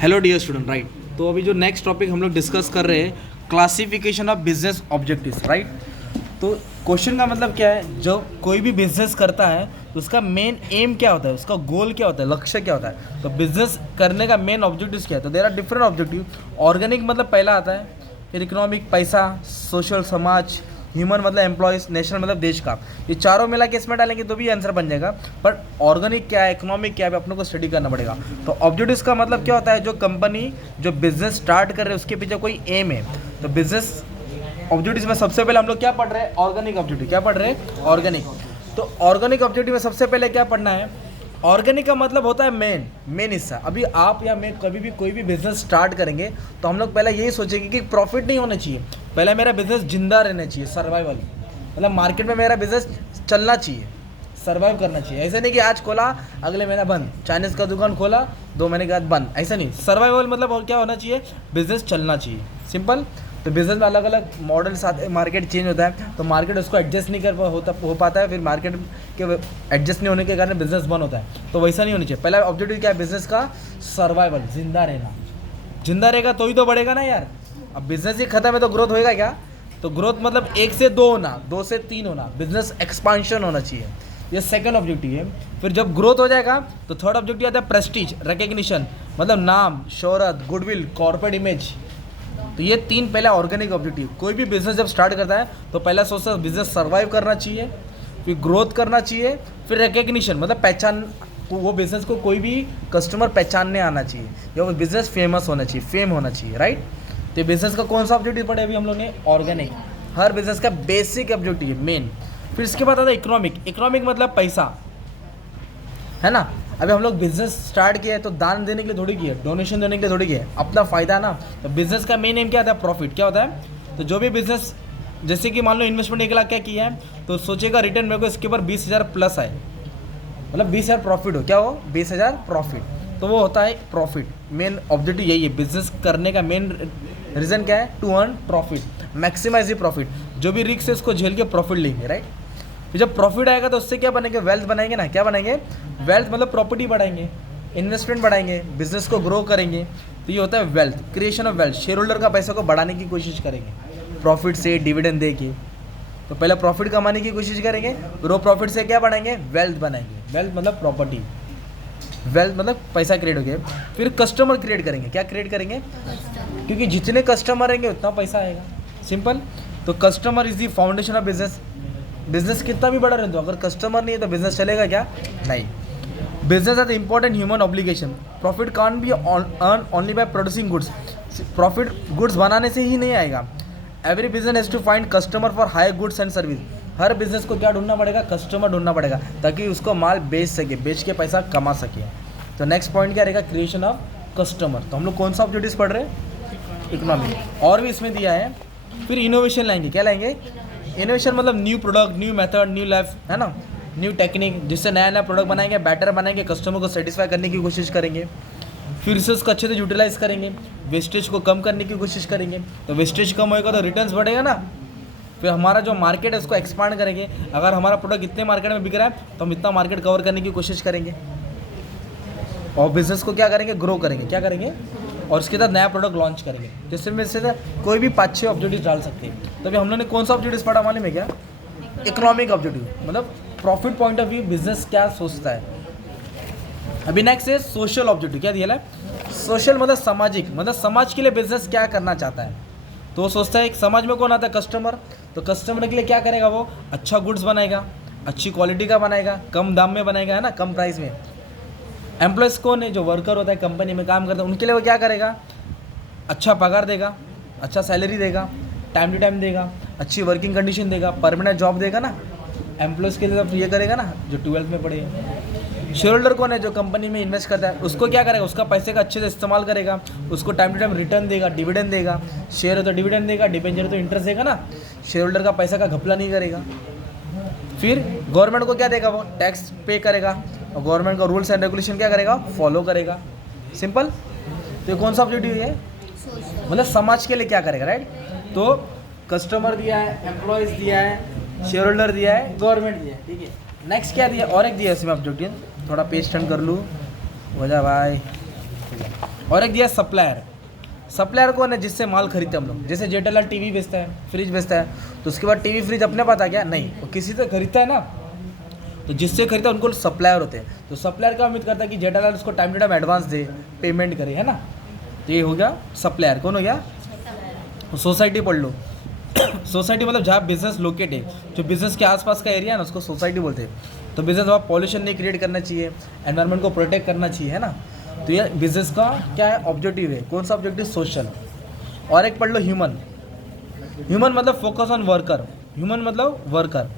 Hello dear student, right. तो अभी जो नेक्स्ट टॉपिक हम लोग डिस्कस कर रहे हैं, classification of business objectives, right. तो क्वेश्चन का मतलब क्या है, जो कोई भी बिजनेस करता है तो उसका मेन एम क्या होता है, उसका गोल क्या होता है, लक्ष्य क्या होता है। तो बिजनेस करने का मेन ऑब्जेक्टिव्स क्या है, तो there are different objective. Organic मतलब पहला आता है, फिर इकोनॉमिक पैसा, सोशल समाज, ह्यूमन मतलब एम्प्लॉयज़, नेशनल मतलब देश का। ये चारों मिला के इसमें डालेंगे तो भी आंसर बन जाएगा। पर ऑर्गेनिक क्या है, इकोनॉमिक क्या है, अपने को स्टडी करना पड़ेगा। तो ऑब्जेक्टिव्स का मतलब क्या होता है, जो कंपनी जो बिजनेस स्टार्ट कर रहे हैं उसके पीछे कोई एम है। तो बिजनेस ऑब्जेक्टिव्स में सबसे पहले हम लोग क्या पढ़ रहे हैं, ऑर्गेनिक ऑब्जेक्टिव। क्या पढ़ रहे हैं, ऑर्गेनिक। तो ऑर्गेनिक ऑब्जेक्टिव में सबसे पहले क्या पढ़ना है, ऑर्गेनिक का मतलब होता है मेन हिस्सा। अभी आप या मैं कभी भी कोई भी बिजनेस स्टार्ट करेंगे तो हम लोग पहले यही सोचेंगे कि प्रॉफिट नहीं होना चाहिए, पहले मेरा बिजनेस जिंदा रहना चाहिए, सर्वाइवल। मतलब मार्केट में मेरा बिजनेस चलना चाहिए, सर्वाइव करना चाहिए। ऐसा नहीं कि आज खोला अगले महीना बंद, चाइनीज़ का दुकान खोला 2 महीने के बाद बंद, ऐसा नहीं। सर्वाइवल मतलब और क्या होना चाहिए, बिजनेस चलना चाहिए, सिंपल। तो बिजनेस में अलग अलग मॉडल्स आते हैं, मार्केट चेंज होता है तो मार्केट उसको एडजस्ट नहीं हो पाता है, फिर मार्केट के एडजस्ट नहीं होने के कारण बिजनेस बंद होता है। तो वैसा नहीं होना चाहिए। पहला ऑब्जेक्टिव क्या है बिजनेस का, सर्वाइवल, जिंदा रहना। जिंदा रहेगा तो ही तो बढ़ेगा ना यार। अब बिजनेस ही खत्म है तो ग्रोथ होएगा क्या। तो ग्रोथ मतलब 1 से 2 होना, 2 से 3 होना, बिजनेस एक्सपांशन होना चाहिए। ये सेकंड ऑब्जेक्टिव है। फिर जब ग्रोथ हो जाएगा तो थर्ड ऑब्जेक्टिव आता है प्रेस्टीज, रिकग्निशन, मतलब नाम, शोहरत, गुडविल, कॉर्पोरेट इमेज। तो ये 3 पहला ऑर्गेनिक ऑब्जेक्टिव। कोई भी बिजनेस जब स्टार्ट करता है तो पहला सोचता है बिजनेस सर्वाइव करना चाहिए, फिर ग्रोथ करना चाहिए, फिर रिकग्निशन मतलब पहचान, वो बिजनेस को कोई भी कस्टमर पहचानने आना चाहिए, या वो बिजनेस फेमस होना चाहिए, फेम होना चाहिए, राइट। तो बिजनेस का कौन सा ऑब्जेक्टिव पढ़े अभी हम लोग ने, ऑर्गेनिक। हर बिजनेस का बेसिक ऑब्जेक्टिव मेन। फिर इसके बाद आता है इकोनॉमिक। इकोनॉमिक मतलब पैसा, है ना। अभी हम लोग बिजनेस स्टार्ट किया है तो दान देने के लिए थोड़ी किया, डोनेशन देने के लिए थोड़ी किया, अपना फायदा है ना। तो बिजनेस का मेन एम क्या होता है, प्रॉफिट। क्या होता है, तो जो भी बिजनेस, जैसे कि मान लो इन्वेस्टमेंट 1 लाख क्या किया है तो सोचेगा रिटर्न मेरे को इसके ऊपर 20,000 प्लस आए, मतलब 20,000 प्रॉफिट हो, क्या हो 20,000 प्रॉफिट। तो वो होता है प्रॉफिट। मेन ऑब्जेक्टिव यही है बिजनेस करने का, मेन रीज़न क्या है, to earn profit, maximise profit. जो भी रिस्क है उसको झेल के प्रॉफिट लेंगे, राइट। फिर जब प्रॉफिट आएगा तो उससे क्या बनेंगे, वेल्थ बनाएंगे ना। क्या बनाएंगे, वेल्थ मतलब प्रॉपर्टी बढ़ाएंगे, इन्वेस्टमेंट बढ़ाएंगे, बिजनेस को ग्रो करेंगे। तो ये होता है wealth, creation of wealth. Share holder का पैसा को बढ़ाने की कोशिश करेंगे प्रॉफिट से, डिविडेंड दे के। तो पहले प्रॉफिट कमाने की कोशिश करेंगे, फिर वो प्रॉफिट से क्या बढ़ाएंगे, वेल्थ बनाएंगे। वेल्थ मतलब प्रॉपर्टी, वेल्थ मतलब पैसा क्रिएट हो गया। फिर कस्टमर क्रिएट करेंगे। क्या क्रिएट करेंगे, क्योंकि जितने कस्टमर रहेंगे उतना पैसा आएगा, सिंपल। तो customer is the foundation of business. Business कितना भी बड़ा रहे दो, अगर कस्टमर नहीं है तो बिजनेस चलेगा क्या, नहीं। Business are the important human obligation. Profit can be earn only by producing goods. Profit goods बनाने से ही नहीं आएगा। Every business has to find customer for high goods and service. हर बिजनेस को क्या ढूंढना पड़ेगा, कस्टमर ढूंढना पड़ेगा, ताकि उसको माल बेच सके, बेच के पैसा कमा सके। तो नेक्स्ट पॉइंट क्या रहेगा, क्रिएशन ऑफ कस्टमर। तो हम लोग कौन सा ऑब्जेक्टिव्स पढ़ रहे हैं, इकोनॉमिक। और भी इसमें दिया है। फिर इनोवेशन लाएंगे। क्या लाएंगे, इनोवेशन मतलब new product, new method, new life, है ना, न्यू टेक्निक, जिससे नया नया प्रोडक्ट बनाएंगे, बेटर बनाएंगे, कस्टमर को सेटिस्फाई करने की कोशिश करेंगे। फिर रिसोर्स को अच्छे से यूटिलाइज करेंगे, वेस्टेज को कम करने की कोशिश करेंगे। तो वेस्टेज कम होएगा तो रिटर्न्स बढ़ेगा ना। फिर हमारा जो मार्केट है उसको एक्सपांड करेंगे। अगर हमारा प्रोडक्ट इतने मार्केट में बिक रहा है तो हम इतना मार्केट कवर करने की कोशिश करेंगे, और बिजनेस को क्या करेंगे, ग्रो करेंगे। क्या करेंगे, और उसके साथ नया प्रोडक्ट लॉन्च करेंगे। जिससे में से कोई भी 5-6 ऑब्जेक्टिव डाल सकते हैं। तो अभी हम लोगों ने कौन सा ऑब्जेक्टिव पढ़ा मालूम है क्या, इकोनॉमिक ऑब्जेक्टिव, मतलब profit point of view business क्या सोचता है। अभी नेक्स्ट है सोशल ऑब्जेक्टिव। क्या दिया है, सोशल मतलब सामाजिक, मतलब समाज के लिए बिजनेस क्या करना चाहता है। तो वो सोचता है एक समाज में कौन आता है, कस्टमर। तो कस्टमर के लिए क्या करेगा, वो अच्छा गुड्स बनाएगा, अच्छी क्वालिटी का बनाएगा, कम दाम में बनाएगा, है ना, कम प्राइस में। एम्प्लॉयज़ कौन है, जो वर्कर होता है कंपनी में काम करता है, उनके लिए वो क्या करेगा, अच्छा पगार देगा, अच्छा सैलरी देगा, टाइम टू टाइम देगा, अच्छी वर्किंग कंडीशन देगा, परमानेंट जॉब देगा ना। एम्प्लॉयज़ के लिए तो ये करेगा ना जो 12th में पढ़े। शेयर होल्डर कौन है, जो कंपनी में इन्वेस्ट करता है, उसको क्या करेगा, उसका पैसे का अच्छे से इस्तेमाल करेगा, उसको टाइम टू टाइम रिटर्न देगा, डिविडेंड देगा। शेयर है तो डिविडेंड देगा, डिबेंचर तो इंटरेस्ट देगा ना। शेयर होल्डर का पैसा का घपला नहीं करेगा। फिर गवर्नमेंट को क्या देगा, वो टैक्स पे करेगा, और गवर्नमेंट का रूल्स एंड रेगुलेशन क्या करेगा, फॉलो करेगा, सिंपल। तो कौन सा ऑब्जेक्टिव है, मतलब समाज के लिए क्या करेगा, राइट। तो कस्टमर दिया है, एम्प्लॉयज़ दिया है, शेयर होल्डर दिया है, गवर्नमेंट दिया है, ठीक है। नेक्स्ट क्या दिया, और एक दिया है इसमें ऑब्जेक्टिव, थोड़ा पेज टर्न कर लूँ, हो जा भाई। और एक दिया सप्लायर। सप्लायर कौन है? जिससे माल खरीदते हम लोग। जैसे जेठालाल टीवी बेचता है, फ्रिज बेचता है, तो उसके बाद टीवी फ्रिज अपने पास आ गया नहीं, वो किसी से खरीदता है ना, तो जिससे खरीदता है उनको सप्लायर होते हैं। तो सप्लायर का उम्मीद करता है कि जेठालाल उसको टाइम टू टाइम एडवांस दे, पेमेंट करे, है ना। तो ये हो गया सप्लायर। कौन हो गया? सोसाइटी पढ़ लो। सोसाइटी मतलब जहाँ बिजनेस लोकेट है, जो बिजनेस के आसपास का एरिया है ना, उसको सोसाइटी बोलते हैं। तो बिजनेस वहाँ पॉल्यूशन नहीं क्रिएट करना चाहिए, एनवायरनमेंट को प्रोटेक्ट करना चाहिए, है ना। तो ये बिजनेस का क्या है? ऑब्जेक्टिव है। कौन सा ऑब्जेक्टिव? सोशल। और एक पढ़ लो ह्यूमन। ह्यूमन मतलब फोकस ऑन वर्कर। ह्यूमन मतलब वर्कर।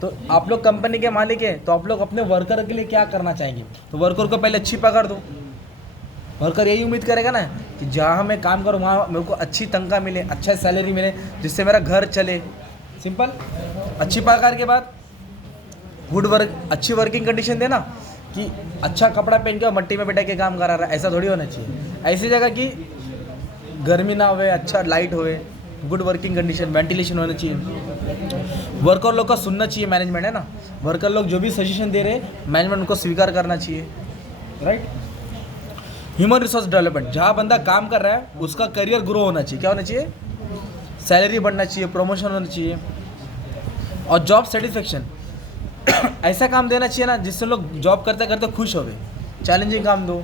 तो आप लोग कंपनी के मालिक हैं, तो आप लोग अपने वर्कर के लिए क्या करना चाहेंगे? तो वर्कर को पहले अच्छी पगार दो। वर्कर यही उम्मीद करेगा ना कि जहाँ मैं काम करूँ वहाँ मेरे को अच्छी तनख्वाह मिले, अच्छा सैलरी मिले, जिससे मेरा घर चले। सिंपल। अच्छी पगार के बाद गुड वर्क, अच्छी वर्किंग कंडीशन देना, कि अच्छा कपड़ा पहन के मट्टी में बैठा के काम करा रहा है, ऐसा थोड़ी होना चाहिए। ऐसी जगह कि गर्मी ना होए, अच्छा लाइट होए, गुड वर्किंग कंडीशन, वेंटिलेशन होना चाहिए। वर्कर लोग का सुनना चाहिए मैनेजमेंट, है ना। वर्कर लोग जो भी सजेशन दे रहे हैं, मैनेजमेंट उनको स्वीकार करना चाहिए, राइट। ह्यूमन रिसोर्स डेवलपमेंट, जहाँ बंदा काम कर रहा है उसका करियर ग्रो होना चाहिए। क्या होना चाहिए? सैलरी बढ़ना चाहिए, प्रमोशन होना चाहिए। और जॉब सेटिस्फेक्शन, ऐसा काम देना चाहिए ना जिससे लोग जॉब करते करते खुश हो गए। चैलेंजिंग काम दो।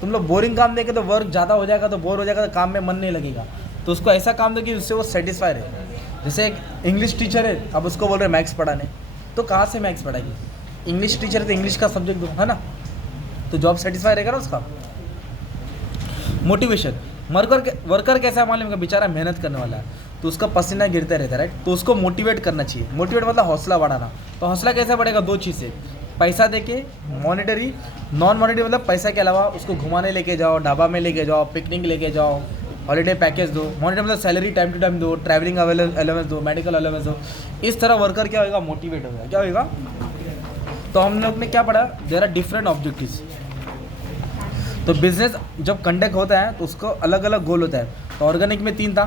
तुम लोग बोरिंग काम देंगे तो वर्क ज़्यादा हो जाएगा, तो बोर हो जाएगा, तो काम में मन नहीं लगेगा। तो उसको ऐसा काम दो कि उससे वो सेटिस्फाई रहे। जैसे एक इंग्लिश टीचर है, अब उसको बोल रहे हैं मैथ्स पढ़ाने, तो कहाँ से मैथ्स पढ़ाएगी? इंग्लिश टीचर है तो इंग्लिश का सब्जेक्ट दो, है ना। तो जॉब सेटिस्फाई रहेगा ना उसका। मोटिवेशन, वर्कर कैसा मालूम है? बेचारा मेहनत करने वाला है, तो उसका पसीना गिरता रहता है, राइट। तो उसको मोटिवेट करना चाहिए। मोटिवेट मतलब हौसला बढ़ाना। तो हौसला कैसे बढ़ेगा? दो चीज़ से, पैसा देके, मॉनिटरी। नॉन मॉनिटरी मतलब पैसा के अलावा उसको घुमाने लेके जाओ, ढाबा में लेके जाओ, पिकनिक लेके जाओ, हॉलीडे पैकेज दो। मॉनिटरी मतलब सैलरी टाइम टू टाइम दो, ट्रैवलिंग अलाउंस दो, मेडिकल अलाउंस दो। इस तरह वर्कर क्या होगा? मोटिवेट होगा। क्या होगा? तो हम लोग ने क्या पढ़ा? There are different objectives. तो बिजनेस जब कंडक्ट होता है तो उसको अलग अलग गोल होता है। तो ऑर्गेनिक में 3 था,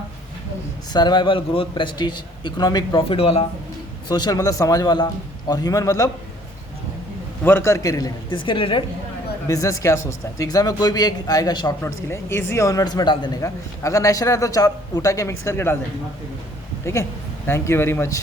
survival, growth, Prestige. Economic profit वाला, सोशल मतलब समाज वाला, और ह्यूमन मतलब वर्कर के रिलेटेड। किसके रिलेटेड? बिजनेस क्या सोचता है। तो एग्जाम में कोई भी एक आएगा शॉर्ट नोट्स के लिए, इजी 1 वर्ड्स में डाल देने का। अगर नेशनल है तो 4 उठा के मिक्स करके डाल देंगे, ठीक है। Thank you very much.